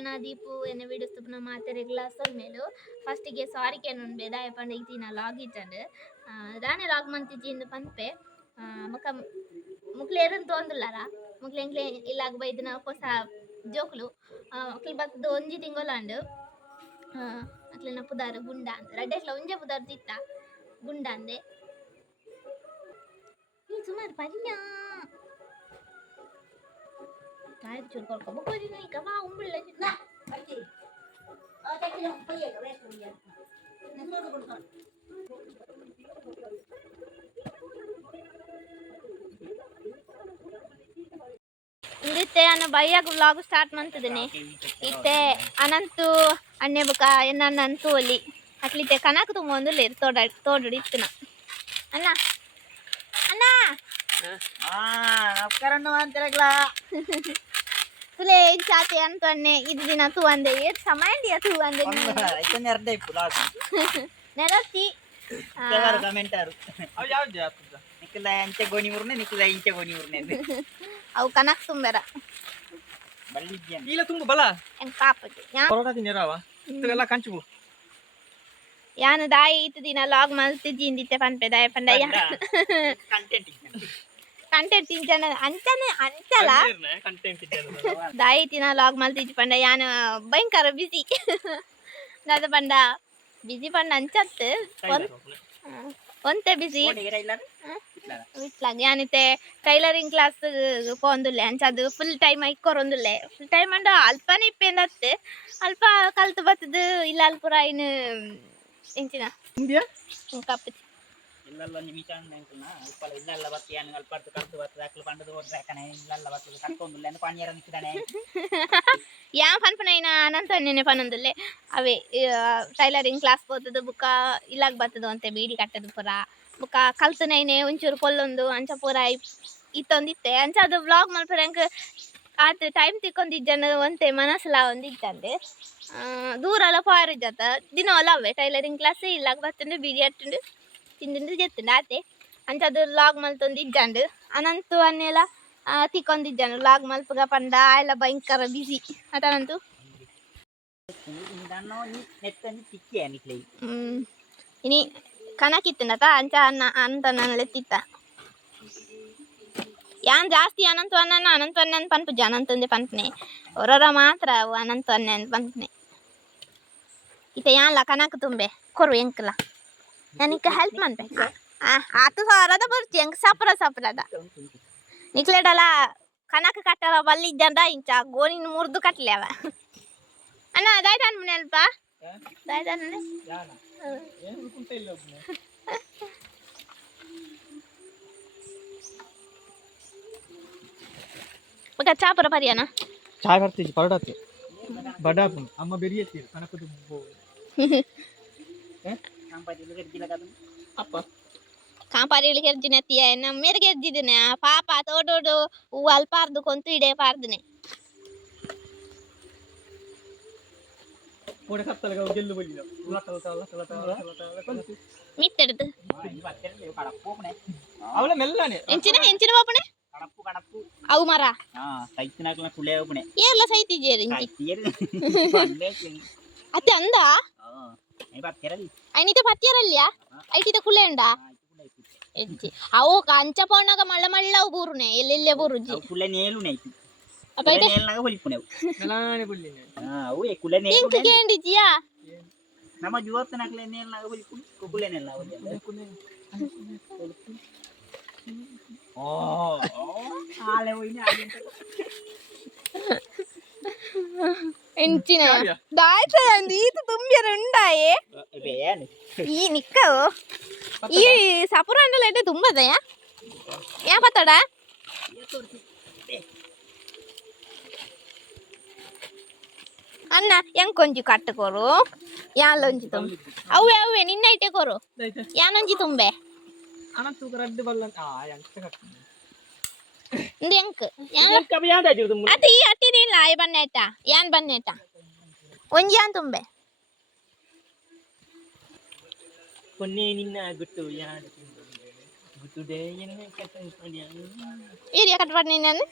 na deepu ene videos tupna mate regular sol melu first ge sorry kenun beda epanda itina log itande dane log manti jindu panpe maka muklerun tondullara muklengle ilag baidina kosa joklu akil bat donji tingolandu atlena pudar gunda radesla unje pudar titta gundande ni sumar panya tayo churkol ko ko din ka ba umbul la na pati take lang paye ka resto yan naso ko ko ಇಂದಿತ್ತೆ ಅನ್ನ ಬಯ್ಯಾಗ vlog start ಮಾಡ್ತಿದ್ದೀನಿ ಇತ್ತೆ ಅನಂತು ಅನ್ನೆ ಬುಕ ಎನ್ನ ಅಂತು ಒಲಿ ಅಟ್ಲಿತ್ತೆ ಕನಕ ತುಂಬ ಒಂದು lair ತೋಡಡಿ ಇತ್ತನ ಅಣ್ಣ ಅಣ್ಣ ನಮಸ್ಕಾರ ಅಂತಿರಗ್ಲ ತುಲೆ ಚಾತೆ ಅಂತ ಅನ್ನೆ ಇದು ದಿನ ತೂ ಅಂದೆ ಏಟ್ ಸಮಯ ಇಂಡಿಯಾ ತೂ ಅಂದೆ ಎರಡೇ ನೆರತಿ ಕಮೆಂಟಾರು ಅವು ಯಾವ್ದು ನಿಖಿಲ ಇಂಚೆ ಗೋಣಿ ಊರ್ನೆ ನಿಖಿಲ ಇಂಚೆ ಗೋಣಿ ಊರ್ನೆ ಅವು ಕನಕ ತುಂಬೆರ ಬಲ್ಲಿದ್ಯಾನ ಇಲ್ಲ ತುಂಬ ಬಲ ಹೆಂಗ್ ಪಾಪಕ್ಕೆ ಪರೋಟ ತಿನ್ನರಾವ ಇಷ್ಟೆಲ್ಲ ಕಂಚು ಯಾನು ದಾಯಿ ಇತ್ತು ದಿನ ಲಾಗ್ ಮಾಡ್ತಿದ್ದಿ ಇಂದಿತ್ತೆ ಪನ್ಪೆ ದಾಯ ಪಂಡಯ್ಯ ಕಂಟೆಂಟ್ ತಿಂಚನ ಅಂಚನೆ ಅಂಚಲ ದಾಯಿ ತಿನ ಲಾಗ್ ಮಾಡ್ತಿದ್ದಿ ಪಂಡ ಯಾನು ಭಯಂಕರ ಬಿಸಿ ದಾದ ಪಂಡ ಬಿಸಿ ಪಂಡ ಅಂಚತ್ತು ಒಂತೆ ಬಿಸಿ ಇಟ್ಲಾಗ ಯಾನಿತ್ತೆ ಟೈಲರಿಂಗ್ ಕ್ಲಾಸ್ ಪೋಂದುಲ್ಲೆ ಅಂಚದು ಫುಲ್ ಟೈಮ್ ಐಕ್ಕೊರೊಂದುಲ್ಲೆ ಫುಲ್ ಟೈಮ್ ಅಂಡ ಅಲ್ಪನೇ ಇಪ್ಪೇಂದತ್ತೆ ಅಲ್ಪ ಕಲ್ತು ಬತ್ತದು ಇಲ್ಲ ಅಲ್ಪುರ ಇನ್ನು ಎಂಚಿನ ಕಪ್ಪು ಇಲ್ಲೆಲ್ಲ ನಿಮಿಷ ಅಂಕಲ್ನ ಉಪ್ಪಲ್ಲ ಇಲ್ಲೆಲ್ಲ ಬತ್ತಿ ಏನು ಅಲ್ಪಡ್ತು ಕಲ್ತು ಬರ್ತದೆ ಅಕ್ಲು ಪಂಡದು ಹೊಡ್ರೆ ಯಾಕನೆ ಇಲ್ಲೆಲ್ಲ ಬರ್ತದೆ ಕಟ್ಕೊಂಡುಲ್ಲ ಎಂದು ಪಾಣಿಯರ ನಿಂತಿದ್ದಾನೆ ಯಾ ಪನ್ಪನೈನ ಅನಂತ ನೆನೆ ಪನೊಂದುಲ್ಲೆ ಅವೇ ಟೈಲರಿಂಗ್ ಕ್ಲಾಸ್ ಹೋದದು ಬುಕ್ಕ ಇಲ್ಲಾಗ ಬರ್ತದು ಅಂತೆ ಬೀಡಿ ಕಟ್ಟದು ಪುರ ಬುಕ್ಕ ಕಲ್ತು ನೈನೆ ಒಂಚೂರು ಕೊಲ್ಲೊಂದು ಅಂಚ ಪೂರ ಇತ್ತೊಂದಿತ್ತೆ ಅಂಚ ಅದು ವ್ಲಾಗ್ ಮಲ್ಪರ ಹೆಂಗೆ ಆತ ಟೈಮ್ ತಿಕ್ಕೊಂದಿಜ್ಜನ ಒಂತೆ ಮನಸ್ಸಲ ಒಂದಿತ್ತಂದೆ ದೂರ ಎಲ್ಲ ಪಾರಿಜಾತ ದಿನ ಅಲ್ಲ ಅವೇ ಟೈಲರಿಂಗ್ ಕ್ಲಾಸ್ ಇಲ್ಲಾಗ ಬರ್ತಂದು ಬೀಡಿ ಅಟ್ಟುಂಡು ತಿಂದು ಜೆತ್ತುಂಡು ಆತೆ ಅಂಚದು ಲಾಗ್ ಮಲ್ತೊಂದು ಇಜ್ಜಂಡು ಅನಂತು ಅನ್ನೆಲ್ಲ ತಿಕ್ಕೊಂದಿಜ್ಜನು ಲಾಗ್ ಮಲ್ಪಗ ಪಂಡ ಎಲ್ಲ ಭಯಂಕರ ಬಿಸಿ ಅಟನಂತು ಇನಿ ಕನಕಿತ್ತುಂಡತ ಅಂಚ ಅನ್ನ ಅಂತ ನನ್ನ ತಿತ್ತ ಯಾನ್ ಜಾಸ್ತಿ ಅನಂತು ಅನ್ನ ಪನ್ಪುಜ ಅನಂತಂದೆ ಪನ್ಪನೆ ಹೊರರ ಮಾತ್ರ ಅವು ಅನಂತು ಅನ್ನೆ ಅಂತ ಪನ್ಪನೆ ಇತ್ತೆ ಯಾನ್ಲ ಕನಕ ತುಂಬೆ ಕೊರು ಎಂಕಲ ನನಗೆ ಹೆಲ್ಪ್ ಮಾಡ್ಬೇಕು ಆತು ಹೊರದ ಬರ್ತಿ ಹೆಂಗೆ ಸಪ್ರದ ನಿಕ್ಲೇಡಲ್ಲ ಕನಕ ಕಟ್ಟರ ಬಲ್ಲಿದ್ದಂಡ ಇಂಚ ಗೋಣಿನ ಮುರಿದು ಕಟ್ಲೆ ಅವ ಅಣ್ಣ ಅದಾಯ್ತು ಅನ್ಮನೆ ಅಲ್ಪ ಅದಾಯ್ತು ಅನ್ಮನೆ ಮಗ ಚಾಪುರ ಪರಿಯನ ಚಾಯ್ ಬರ್ತೀವಿ ಪರೋಟ ಬಡಾಪು ಅಮ್ಮ ಬೆರಿಯತ್ತೀರಿ ಕನಕದು ಅಪ್ಪ ಕಾಂಪಾರಿಗಳಿಗೆ ಎರ್ಜಿನತ್ತಿಯ ನಮ್ಮ ಮೇರೆಗೆ ಎರ್ಜಿದ್ದೇನೆ ಪಾಪ ತೋಡೋಡು ಹೂ ಅಲ್ಪಾರ್ದು ಕೊಂತು ಇಡೇ ಪಾರ್ದನೆ ಮಿತ್ತೆಡ್ದು ಎಂಚಿನ ಎಂಚಿನ ಬಾಪಣೆ ಅವು ಮರ ಏರ್ಲ ಸೈತಿಜೇರಿ ಅತ್ತೆ ಅಂದ ಐನಿತ ಪತ್ತಿಯರಲ್ಯ ಐಟಿತ ಕುಲೆ ಉಂಡ ಎಂಚಿ ಅವು ಕಂಚ ಪೌನಾಗ ಮಳ್ಳ ಮಳ್ಳ ಬೂರುನೆ ಎಲ್ಲೆಲ್ಲೇ ಬೂರುಜಿ ಇಂಕ ಕೇಂಡಿಜಿಯಾ ನಮ್ಮ ಜೀವತ್ತನಾಗಲೇ ನೇಲ್ನಾಗ ಬಲಿಪು ಕುಲೆನೆಲ್ಲ ಆಲೆ ಹೋಯ್ನಿ ಆಗಂತ ಎಂಚಿನ ದಾಯ್ತಂದು ಈತು ತುಂಬಿಯರ ಉಂಡಾಯೇ ಈ ನಿಕ್ಕವು ಈ ಸಪುರ ಅಂಡಲ ಎಡ್ಡೆ ತುಂಬದಯಾ ಯಾ ಪತ್ತಡ ಅನ್ನ ಹೆಂಗ್ ಕೊಂಜಿ ಕಟ್ಟಕೋರು ಯಾಲೊಂಜಿ ತುಂಬೆ ಅವೇ ಅವೇ ನಿನ್ನ ಇಟ್ಟೆ ಕೋರು ಯಾನೊಂಜಿ ತುಂಬೆ ಎಂಕ್ ಅತಿ ಅಟ್ಟಿನಿಲ್ಲ ಆಯ್ ಬನ್ನೇಟ ಯಾನ್ ಬನ್ನೇಟ ಒಂಜಿ ಯಾನ್ ತುಂಬೆ ಕೊನ್ನೆ ನಿನ್ನ ಗುಟ್ಟು ಯಾರು ಗುಟ್ಟುಡೆ ಏರಿಯಾ ಕಟ್ಪಾಡ್ ನೀನು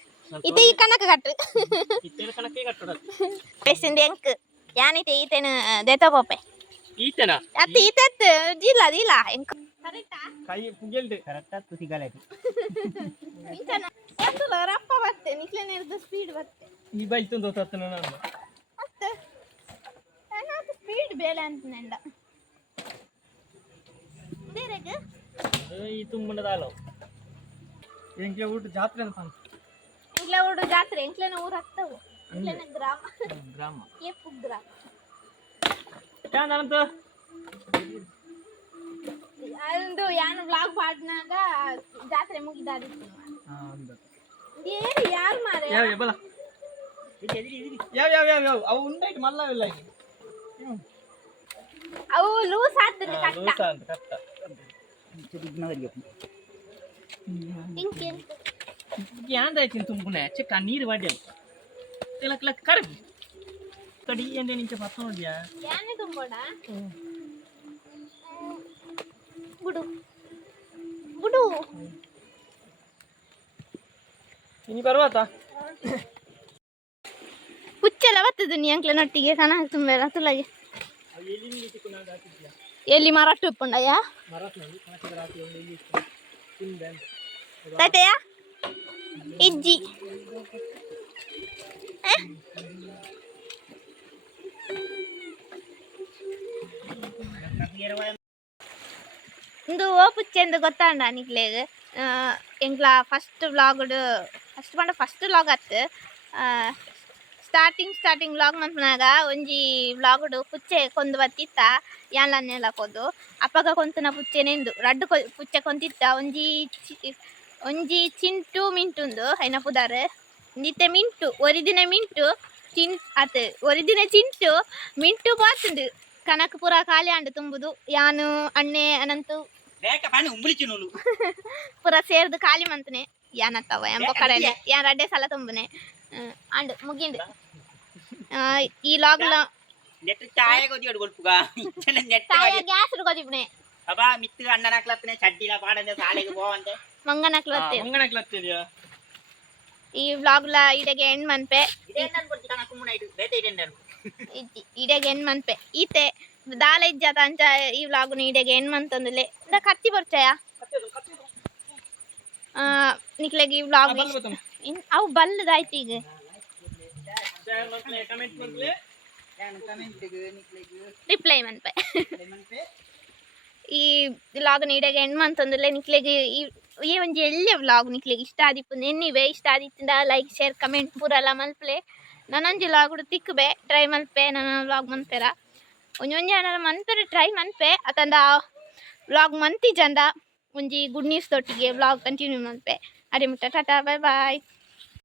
ಇತ್ತೆ ಈ ಕನಕ ಕಟ್ಟು ಇತ್ತೇನು ಕಣಕ್ಕೆ ಕಟ್ಟಡ ಪೆಸಿಂದ ಎಂಕ್ ಯಾನಿತೆ ಈತೇನು ದೇತ ಪೋಪೆ ಈತನ ಅತ್ತೆ ಈತತ್ ಜಿಲ್ಲ ಜಿಲ್ಲ ಎಂಕ್ ಕರೆಕ್ಟಾ ಕೈ ಪುಗೆಲ್ಡೆ ಕರೆಕ್ಟ್ ಆತು ಸಿಗಲ್ಲ ಇಂಚನ ಯಾಸುಲ ರಪ್ಪ ಬತ್ತೆ ನಿಕ್ಲೆನೆ ಇರ್ದು ಸ್ಪೀಡ್ ಬತ್ತೆ ಈ ಬೈಕ್ ತಂದು ಹೋಗ್ತಾನೆ ನಾನು ಅತ್ತೆ ನಾನು ಸ್ಪೀಡ್ ಬೇಲೆ ಅಂತ ನೆಂಡ ಬೇರೆಗೆ ಈ ತುಂಬನದಾಲೋ ಎಂಕ್ಲೆ ಊಟ ಜಾತ್ರೆ ಅಂತ ಎಂಕ್ಲೆ ಊರು ಜಾತ್ರೆ ಎಂಕ್ಲೆನ ಊರು ಹತ್ತವು ಎಂಕ್ಲೆನ ಗ್ರಾಮ ಗ್ರಾಮ ಏಪು ಗ್ರಾಮ ಯಾನಂತ ಅದು ಯಾನು ವ್ಲಾಗ್ ಪಾಡ್ನಾಗ ಜಾತ್ರೆ ಮುಗಿದಾದಿತ್ತು ಯಾರು ಮಾರೆ ಯಾವ ಬಲ ಯಾವ ಯಾವ ಯಾವ ಯಾವ ಅವು ಉಂಡಾಯ್ತು ಮಲ್ಲವಿಲ್ಲ ಅವು ಲೂಸ್ ಆಗ್ತದೆ ಕಟ್ಟ ಅಂತ ಕಟ್ಟ ಇಂಕೆ ಯಾಂದಾಯ್ತು ತುಂಬುನೆ ಚೆಕ್ಕ ನೀರು ವಾಡ್ಯಲ್ಲ ತಿಲಕ್ ಲಕ್ ಕರಬಿ ಕಡಿ ಎಂದೆ ನಿಂಚೆ ಪತ್ತ ನೋಡ್ಯಾ ಯಾನೆ ತುಂಬೋಡ ಬಿಡು ಬಿಡು ಇನಿ ಪರ್ವತ ಹುಚ್ಚೆಲ್ಲ ಬರ್ತದೆ ನೀ ಅಂಕ್ಲೆನೊಟ್ಟಿಗೆ ಕಣ ತುಂಬ ತುಲಾಗೆ ಎಲ್ಲಿ ಮರಾಠ ಉಪ್ಪುಂಡಯ್ಯ ತಾಯ್ತಯ್ಯ ಇಜ್ಜಿ ಇಂದು ಓಪುಚ್ಚೆ ಎಂದು ಗೊತ್ತಾಂಡ ನಿಕ್ಲೆಗ್ ಎಂಕ್ಲ ಫಸ್ಟ್ ವ್ಲಾಗ್ ಅತ್ತು ಸ್ಟಾರ್ಟಿಂಗ್ ವ್ಲಾಗ್ ಮನ್ಪನಾಗ ಒಂಜಿ ವ್ಲಾಗುಡು ಪುಚ್ಚೆ ಕೊಂದು ಬತ್ತಿತ್ತ ಯಾನ್ಲನ್ನೆಲ್ಲ ಕೊದು ಅಪ್ಪಗ ಕೊಂತನ ಪುಚ್ಚೆನೆಂದು ರಡ್ಡು ಪುಚ್ಚೆ ಕೊಂತಿತ್ತ ಒಂಜಿ ಚಿಂಟು ಮಿಂಟುಂದು ಐನ ಪುದಾರ್ ನಿತ್ತೆ ಮಿಂಟು ಒರಿದಿನ ಮಿಂಟು ಒರಿದಿನ ಚಿಂಟು ಮಿಂಟು ಬಾತುಂಡು ಕನಕ ಪೂರ ಖಾಲಿ ಅಂಡು ತುಂಬುದು ಯಾನು ಅಣ್ಣೆ ಅನಂತು ಪೂರ ಸೇರ್ದು ಖಾಲಿ ಮಂತನೆ ಯಾನತ್ತವ ಎಂಬ ಕಡೆ ಯಾನ್ ರಡ್ಡೆ ಸಲ ತುಂಬನೆ ಅಂಡು ಮುಗಿಂಡು ಈ ಲಾಗ್ ಚಾಯ ಕೊದಿಯೋಡು ಕೊಲ್ಪುಗ ತಾಯ ಗ್ಯಾಸ್ ಕೊದಿಬ್ನೆ ಅಬ್ಬಾ ಮಿತ್ತು ಅಣ್ಣನಕ್ಲತ್ತನೆ ಚಡ್ಡಿಲ ಪಾಡಂದೆ ಸಾಲೆಗೆ ಹೋವಂತೆ ಮಂಗನಕ್ಲತ್ತೆ ಮಂಗನಕ್ಲತ್ತಿದ್ಯಾ ಈ ವ್ಲಾಗ್ಲ ಇಡೆಗೆ ಎಂಡ್ ಮನ್ಪೆ ಇಡೆಗೆ ಎಂಡ್ ಮನ್ಪೆ ಈತೆ ದಾಲ ಇಜ್ಜಾತ ಅಂಚ ಈ ವ್ಲಾಗ್ನು ಇಡೆಗೆ ಎಂಡ್ ಮನ್ತಂದುಲೆ ಕತ್ತಿ ಬರ್ಚಾಯ ನಿಕ್ಲೆಗ್ ಈ ವ್ಲಾಗ್ ಅವು ಬಲ್ಲದಾಯ್ತು ಈಗ ರಿಪ್ಲೈ ಮನ್ಪೆ ಈ ವ್ಲಾಗ್ನ ಇಡೆಗೆ ಎಂಡ್ ಮನ್ತಂದುಲೆ ನಿಕ್ಲೆಗ್ ಈ ಒಂಜಿ ಎಲ್ಯ ವ್ಲಾಗ್ ನಿಕ್ಲೆಗ್ ಇಷ್ಟ ಆದಿಪ್ಪು ನೆನ್ನಿವೆ ಇಷ್ಟ ಆದಿತ್ತಿಂದ ಲೈಕ್ ಶೇರ್ ಕಮೆಂಟ್ ಪೂರಲ ಮಲ್ಪಲೆ ನನೊಂಜಿ ವ್ಲಾಗುಡು ತಿಕ್ಕುಬೆ ಟ್ರೈ ಮಲ್ಪೆ ನನ್ನ ವ್ಲಾಗ್ ಮನ್ಪೆರ ಒಂಜೊಂಜಿ ಜನ ಮನ್ಪೆರ ಟ್ರೈ ಮನ್ಪೆ ಅತಂದ ವ್ಲಾಗ್ ಮಂತಿ ಜಂದ ಒಂಜಿ ಗುಡ್ ನ್ಯೂಸ್ ತೊಟ್ಟಿಗೆ ವ್ಲಾಗ್ ಕಂಟಿನ್ಯೂ ಮನ್ಪೆ ಅರೆ ಮುಟ್ಟ ಟಾಟಾ ಬಾಯ್ ಬಾಯ್.